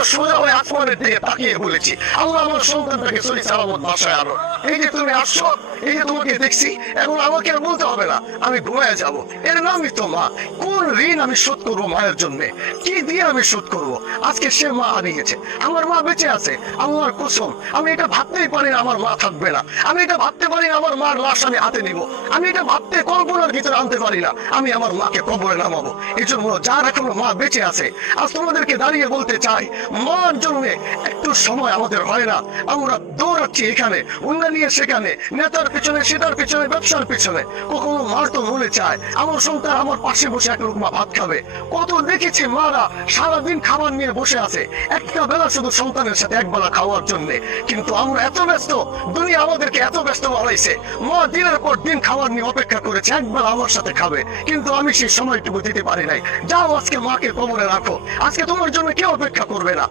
আমরা সোজা হয়ে আসমানের দিকে তাকিয়ে বলেছি, আল্লাহ আমার সন্তানটাকে সহি সালামত বাসায় আনো। এই যে তুমি আসছো, এই যে তোমাকে দেখছি, এখন আমাকে আর বলতে হবে না আমি ঘুমায় যাব। এর নামই তো মা। কোন ঋণ আমি শোধ করবো মায়ের জন্য? কি দিয়ে আমি শোধ করবো? আজকে সে মা হারিয়েছে, আমার মা বেঁচে আছে। আল্লাহর কসম, আমি এটা ভাবতেই পারি না আমার মা থাকবে না। আমি এটা ভাবতে পারি না আমার মার লাশ আমি হাতে নিব। আমি এটা ভাবতে, কল্পনার ভিতরে আনতে পারি না আমি আমার মাকে কবরে নামাবো। এই জন্য যার এখনো মা বেঁচে আছে, আজ তোমাদেরকে দাঁড়িয়ে বলতে চাই, মার জন্য একটু সময় আমাদের হয় না। আমরা দৌড়াচ্ছি এখানে অন্য নিয়ে সেখানে, নেতার পিছনে, সেটার পিছনে, ব্যবসার পিছনে। কখনো মার তো মনে চায় আমার সন্তান আমার পাশে বসে এক রকম ভাত খাবে। কত দেখেছি মারা সারাদিন খাবার নিয়ে বসে আছে, একটা বেলা শুধু সন্তানের সাথে একবেলা খাওয়ার জন্য। কিন্তু আমরা এত ব্যস্ত, দুনিয়া আমাদেরকে এত ব্যস্ত বানাইছে। মা দিনের পর দিন খাবার নিয়ে অপেক্ষা করেছে একবেলা আমার সাথে খাবে, কিন্তু আমি সেই সময়টুকু দিতে পারি নাই। যাও আজকে মাকে কবরে রাখো, আজকে তোমার জন্য কেউ অপেক্ষা করবে না।